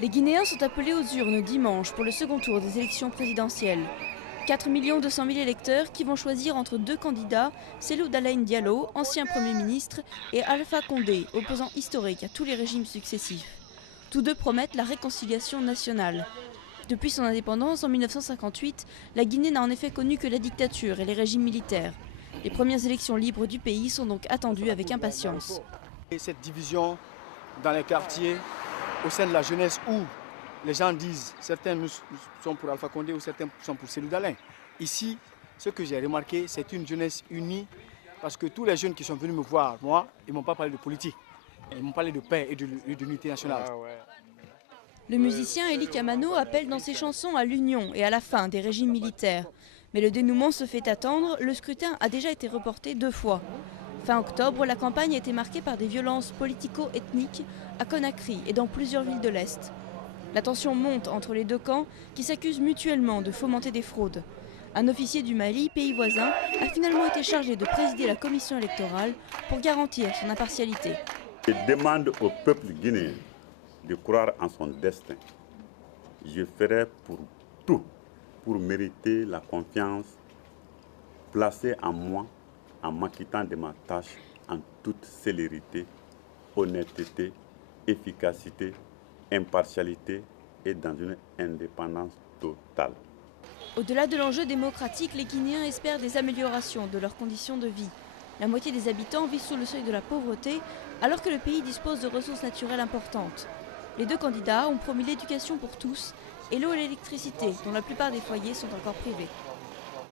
Les Guinéens sont appelés aux urnes dimanche pour le second tour des élections présidentielles. 4 200 000 électeurs qui vont choisir entre deux candidats, Cellou Dalein Diallo, ancien Premier ministre, et Alpha Condé, opposant historique à tous les régimes successifs. Tous deux promettent la réconciliation nationale. Depuis son indépendance en 1958, la Guinée n'a en effet connu que la dictature et les régimes militaires. Les premières élections libres du pays sont donc attendues avec impatience. Et cette division dans les quartiers, au sein de la jeunesse, où les gens disent certains sont pour Alpha Condé ou certains sont pour Cellou Dalein. Ici, ce que j'ai remarqué, c'est une jeunesse unie, parce que tous les jeunes qui sont venus me voir, moi, ils ne m'ont pas parlé de politique. Ils m'ont parlé de paix et d'unité nationale. Le musicien Elie Kamano appelle dans ses chansons à l'union et à la fin des régimes militaires. Mais le dénouement se fait attendre, le scrutin a déjà été reporté 2 fois. Fin octobre, la campagne a été marquée par des violences politico-ethniques à Conakry et dans plusieurs villes de l'Est. La tension monte entre les deux camps qui s'accusent mutuellement de fomenter des fraudes. Un officier du Mali, pays voisin, a finalement été chargé de présider la commission électorale pour garantir son impartialité. Je demande au peuple guinéen de croire en son destin. Je ferai pour tout pour mériter la confiance placée en moi en m'acquittant de ma tâche en toute célérité, honnêteté, efficacité, impartialité et dans une indépendance totale. Au-delà de l'enjeu démocratique, les Guinéens espèrent des améliorations de leurs conditions de vie. La moitié des habitants vivent sous le seuil de la pauvreté, alors que le pays dispose de ressources naturelles importantes. Les deux candidats ont promis l'éducation pour tous et l'eau et l'électricité, dont la plupart des foyers sont encore privés.